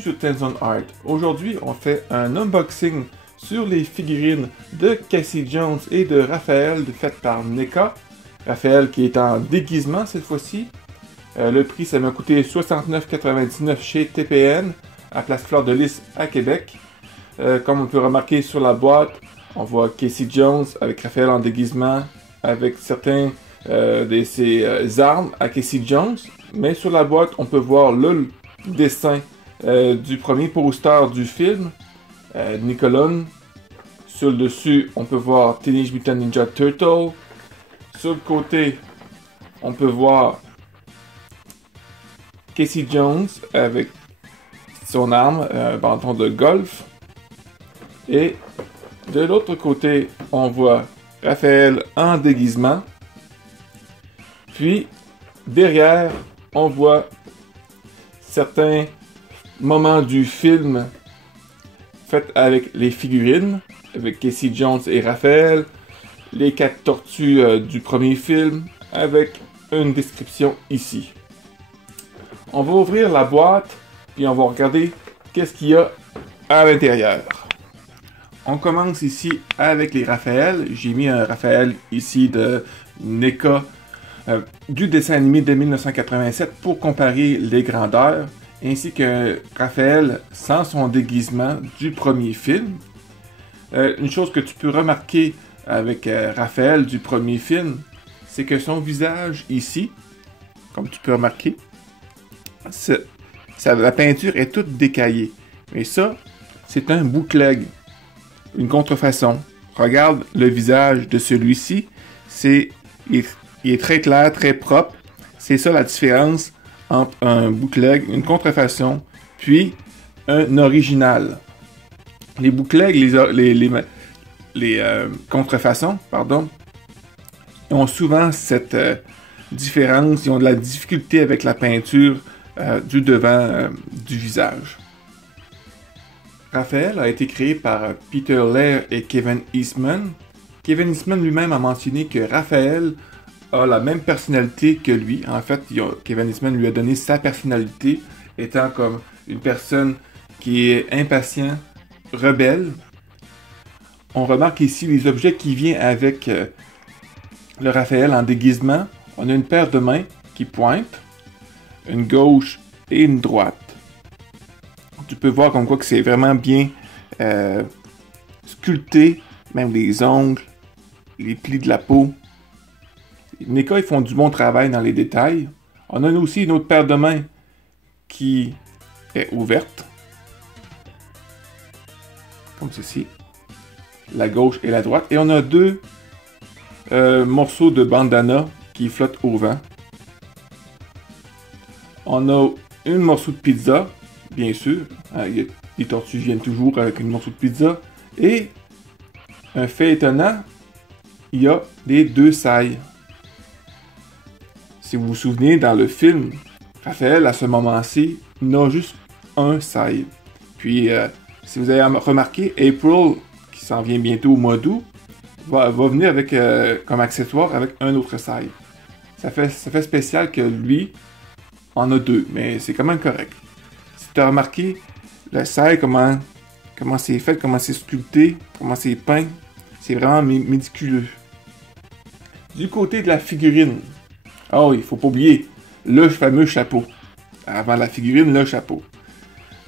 sur Tenzon Art. Aujourd'hui, on fait un unboxing sur les figurines de Casey Jones et de Raphaël faites par NECA. Raphaël qui est en déguisement cette fois-ci. Le prix, ça m'a coûté 69,99 chez TPN à Place Fleur de Lys à Québec. Comme on peut remarquer sur la boîte, on voit Casey Jones avec Raphaël en déguisement, avec certains de ses armes à Casey Jones. Mais sur la boîte, on peut voir le dessin du premier poster du film, Nicolon. Sur le dessus, on peut voir Teenage Mutant Ninja Turtle. Sur le côté, on peut voir Casey Jones avec son arme, un bâton de golf. Et de l'autre côté, on voit Raphaël en déguisement. Puis, derrière, on voit certains moments du film faits avec les figurines, avec Casey Jones et Raphaël, les 4 tortues du premier film, avec une description ici. On va ouvrir la boîte, puis on va regarder qu'est-ce qu'il y a à l'intérieur. On commence ici avec les Raphaël. J'ai mis un Raphaël ici de NECA du dessin animé de 1987 pour comparer les grandeurs, ainsi que Raphaël sans son déguisement du premier film. Une chose que tu peux remarquer avec Raphaël du premier film, c'est que son visage ici, comme tu peux remarquer, la peinture est toute décaillée. Mais ça, c'est un bootleg, une contrefaçon. Regarde le visage de celui-ci, il est très clair, très propre. C'est ça la différence entre un bootleg, une contrefaçon, puis un original. Les bootlegs, les contrefaçons, pardon, ont souvent cette différence, ils ont de la difficulté avec la peinture du devant du visage. Raphaël a été créé par Peter Laird et Kevin Eastman. Kevin Eastman lui-même a mentionné que Raphaël a la même personnalité que lui. En fait, Kevin Eastman lui a donné sa personnalité, étant comme une personne qui est impatient, rebelle. On remarque ici les objets qui viennent avec le Raphaël en déguisement. On a une paire de mains qui pointent, une gauche et une droite. Tu peux voir comme quoi que c'est vraiment bien sculpté, même les ongles, les plis de la peau. NECA, ils font du bon travail dans les détails. On a aussi une autre paire de mains qui est ouverte, comme ceci, la gauche et la droite. Et on a deux morceaux de bandana qui flottent au vent. On a un morceau de pizza, bien sûr. Les tortues viennent toujours avec un morceau de pizza. Et un fait étonnant, il y a les deux sailles. Si vous vous souvenez, dans le film, Raphaël, à ce moment-ci, n'a juste un saille. Puis, si vous avez remarqué, April, qui s'en vient bientôt au mois d'août, va venir avec, comme accessoire avec un autre saille. Ça fait spécial que lui en a deux, mais c'est quand même correct. Si tu as remarqué, le saille, comment c'est fait, comment c'est sculpté, comment c'est peint, c'est vraiment méticuleux. Du côté de la figurine, oh, il faut pas oublier le fameux chapeau. Avant la figurine, le chapeau.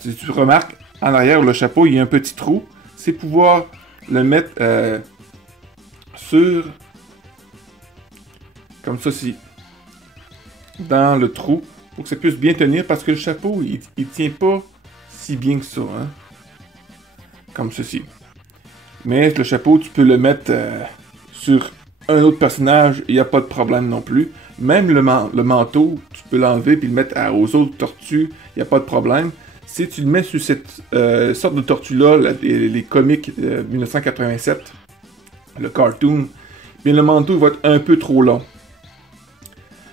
Si tu remarques, en arrière, le chapeau, il y a un petit trou. C'est pouvoir le mettre comme ceci, dans le trou, pour que ça puisse bien tenir, parce que le chapeau, il tient pas si bien que ça, hein? Comme ceci. Mais le chapeau, tu peux le mettre sur un autre personnage, il n'y a pas de problème non plus. Même le manteau, tu peux l'enlever et le mettre aux autres tortues, il n'y a pas de problème. Si tu le mets sur cette sorte de tortue-là, les comics 1987, le cartoon, bien le manteau va être un peu trop long.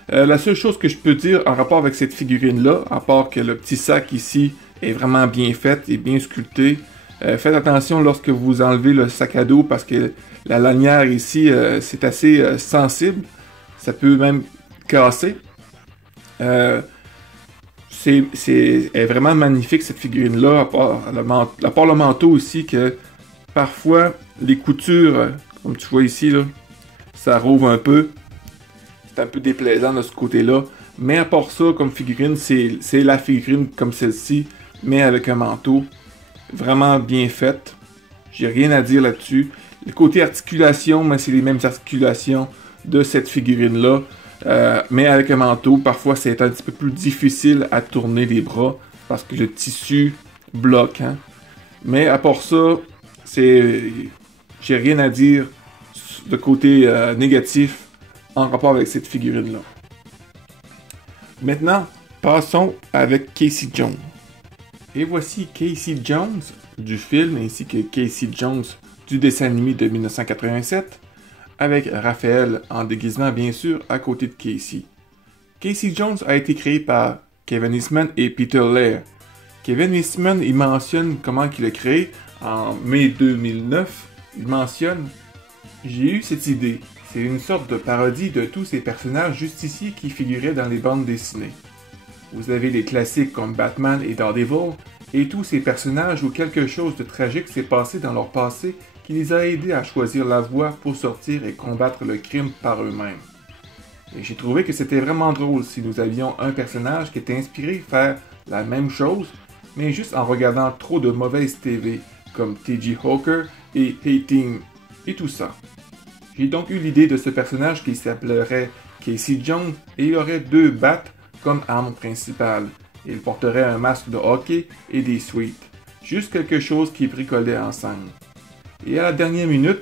La seule chose que je peux dire en rapport avec cette figurine-là, à part que le petit sac ici est vraiment bien fait et bien sculpté, faites attention lorsque vous enlevez le sac à dos parce que la lanière ici, c'est assez sensible. Ça peut même casser. elle est vraiment magnifique cette figurine-là, à part le manteau aussi, que parfois les coutures, comme tu vois ici, là, ça rouvre un peu. C'est un peu déplaisant de ce côté-là. Mais à part ça, comme figurine, c'est la figurine comme celle-ci, mais avec un manteau. Vraiment bien faite. J'ai rien à dire là-dessus. Le côté articulation, c'est les mêmes articulations de cette figurine-là. Mais avec un manteau, parfois c'est un petit peu plus difficile à tourner les bras parce que le tissu bloque. Hein. Mais à part ça, j'ai rien à dire de côté négatif en rapport avec cette figurine-là. Maintenant, passons avec Casey Jones. Et voici Casey Jones du film ainsi que Casey Jones du dessin animé de 1987 avec Raphaël en déguisement bien sûr à côté de Casey. Casey Jones a été créé par Kevin Eastman et Peter Laird. Kevin Eastman, il mentionne comment il a créé en mai 2009. Il mentionne « J'ai eu cette idée. C'est une sorte de parodie de tous ces personnages justiciers qui figuraient dans les bandes dessinées. Vous avez les classiques comme Batman et Daredevil, et tous ces personnages où quelque chose de tragique s'est passé dans leur passé qui les a aidés à choisir la voie pour sortir et combattre le crime par eux-mêmes. Et j'ai trouvé que c'était vraiment drôle si nous avions un personnage qui était inspiré de faire la même chose, mais juste en regardant trop de mauvaises TV, comme T.J. Hooker et A-Team, et tout ça. J'ai donc eu l'idée de ce personnage qui s'appellerait Casey Jones et il aurait 2 battes comme arme principale. Il porterait un masque de hockey et des sweats. Juste quelque chose qui bricolait ensemble. Et à la dernière minute,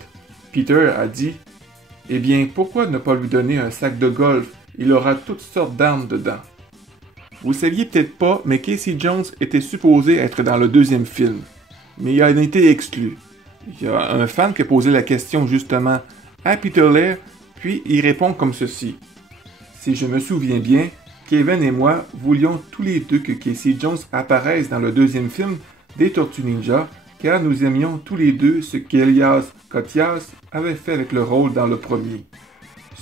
Peter a dit « Eh bien, pourquoi ne pas lui donner un sac de golf? Il aura toutes sortes d'armes dedans. » Vous saviez peut-être pas, mais Casey Jones était supposé être dans le 2e film. Mais il a été exclu. Il y a un fan qui a posé la question justement à Peter Laird, puis il répond comme ceci. Si je me souviens bien, Kevin et moi voulions tous les deux que Casey Jones apparaisse dans le 2e film des Tortues Ninja, car nous aimions tous les deux ce qu'Elias Koteas avait fait avec le rôle dans le premier.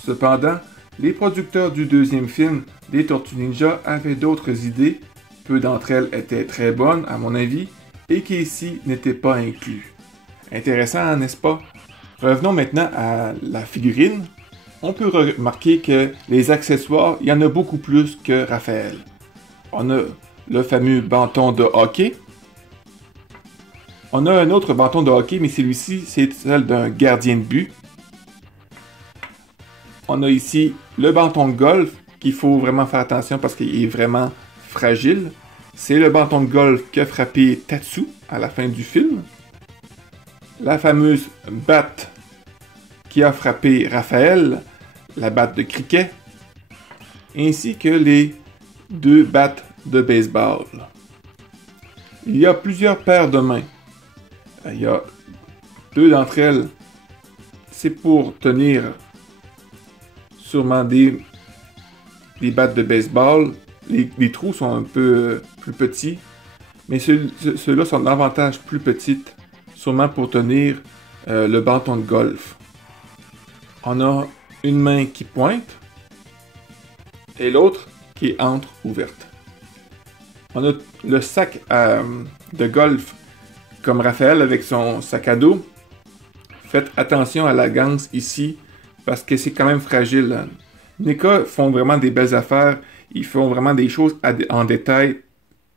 Cependant, les producteurs du 2e film des Tortues Ninja avaient d'autres idées, peu d'entre elles étaient très bonnes à mon avis, et Casey n'était pas inclus. Intéressant, n'est-ce pas? Revenons maintenant à la figurine. On peut remarquer que les accessoires, il y en a beaucoup plus que Raphaël. On a le fameux bâton de hockey. On a un autre bâton de hockey, mais celui-ci, c'est celle d'un gardien de but. On a ici le bâton de golf, qu'il faut vraiment faire attention parce qu'il est vraiment fragile. C'est le bâton de golf qu'a frappé Tatsu à la fin du film. La fameuse batte qui a frappé Raphaël, la batte de cricket, ainsi que les 2 battes de baseball. Il y a plusieurs paires de mains. Il y a 2 d'entre elles, c'est pour tenir sûrement des battes de baseball. Les trous sont un peu plus petits, mais ceux-là sont davantage plus petites, sûrement pour tenir le bâton de golf. On a une main qui pointe et l'autre qui est entre-ouverte. On a le sac de golf comme Raphaël avec son sac à dos. Faites attention à la ganse ici parce que c'est quand même fragile. Hein. NECA font vraiment des belles affaires. Ils font vraiment des choses en détail.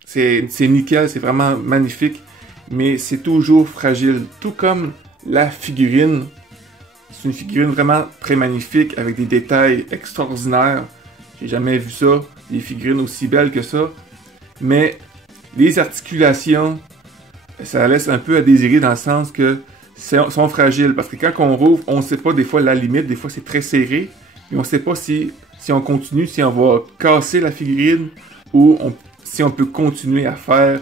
C'est nickel, c'est vraiment magnifique. Mais c'est toujours fragile. Tout comme la figurine. C'est une figurine vraiment très magnifique avec des détails extraordinaires. J'ai jamais vu ça, des figurines aussi belles que ça. Mais les articulations, ça laisse un peu à désirer dans le sens que sont fragiles. Parce que quand on rouvre, on ne sait pas des fois la limite, des fois c'est très serré. Et on ne sait pas si on continue, si on va casser la figurine ou si on peut continuer à faire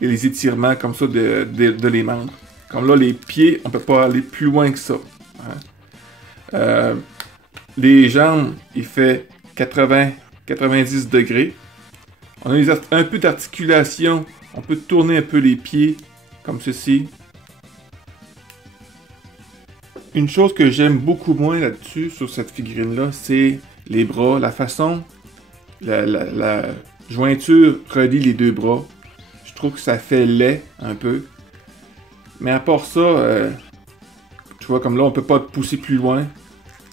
les étirements comme ça de les membres. Comme là, les pieds, on ne peut pas aller plus loin que ça. Hein. Les jambes, il fait 80-90 degrés. On a un peu d'articulation. On peut tourner un peu les pieds, comme ceci. Une chose que j'aime beaucoup moins là-dessus, sur cette figurine-là, c'est les bras, la façon, jointure relie les deux bras. Je trouve que ça fait laid un peu. Mais à part ça, tu vois, comme là, on peut pas pousser plus loin.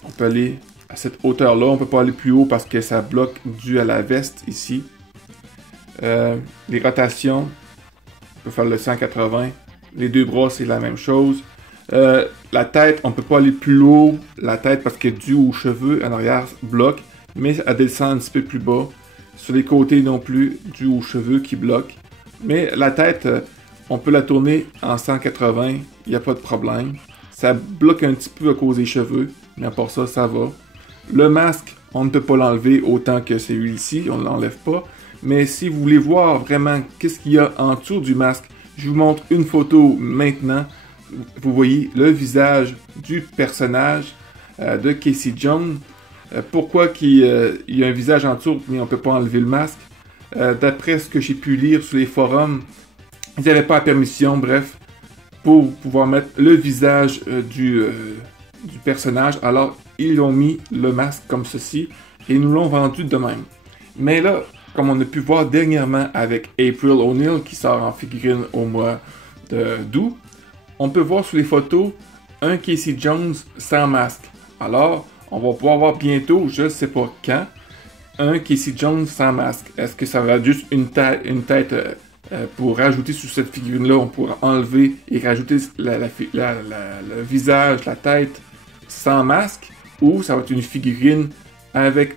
On peut aller à cette hauteur-là. On peut pas aller plus haut parce que ça bloque dû à la veste ici. Les rotations, on peut faire le 180. Les deux bras, c'est la même chose. La tête, on peut pas aller plus haut. La tête, parce que dû aux cheveux en arrière, bloque. Mais elle descend un petit peu plus bas. Sur les côtés non plus, dû aux cheveux qui bloquent. Mais la tête, on peut la tourner en 180. Il n'y a pas de problème. Ça bloque un petit peu à cause des cheveux. Mais à part ça, ça va. Le masque, on ne peut pas l'enlever autant que celui-ci. On ne l'enlève pas. Mais si vous voulez voir vraiment qu'est-ce qu'il y a en dessous du masque, je vous montre une photo maintenant. Vous voyez le visage du personnage de Casey Jones. Pourquoi il y a un visage en dessous, mais on ne peut pas enlever le masque. D'après ce que j'ai pu lire sur les forums, ils n'avaient pas la permission, bref, pour pouvoir mettre le visage du personnage. Alors, ils ont mis le masque comme ceci et nous l'ont vendu de même. Mais là, comme on a pu voir dernièrement avec April O'Neil qui sort en figurine au mois d'août, on peut voir sur les photos un Casey Jones sans masque. Alors, on va pouvoir voir bientôt, je ne sais pas quand, un Casey Jones sans masque. Est-ce que ça va être juste une tête pour rajouter sur cette figurine-là, on pourra enlever et rajouter le visage, la tête sans masque, ou ça va être une figurine avec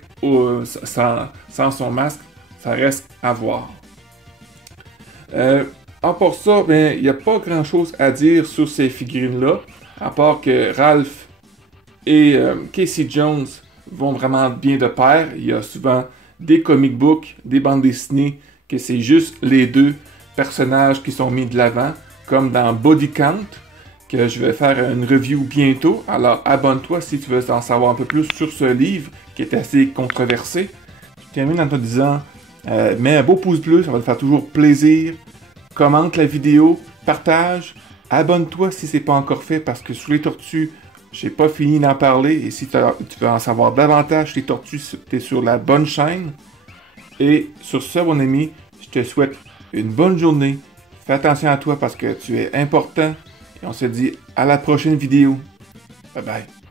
sans son masque? Ça reste à voir. À part ça, il n'y a pas grand chose à dire sur ces figurines-là, à part que Ralph et Casey Jones vont vraiment bien de pair. Il y a souvent des comic books, des bandes dessinées, que c'est juste les deux personnages qui sont mis de l'avant, comme dans Body Count, que je vais faire une review bientôt. Alors abonne-toi si tu veux en savoir un peu plus sur ce livre qui est assez controversé. Je termine en te disant, mets un beau pouce bleu, ça va te faire toujours plaisir. Commente la vidéo, partage, abonne-toi si c'est pas encore fait parce que sur les tortues, j'ai pas fini d'en parler et si tu veux en savoir davantage sur les tortues, tu es sur la bonne chaîne. Et sur ce, mon ami, je te souhaite une bonne journée. Fais attention à toi parce que tu es important et on se dit à la prochaine vidéo. Bye bye.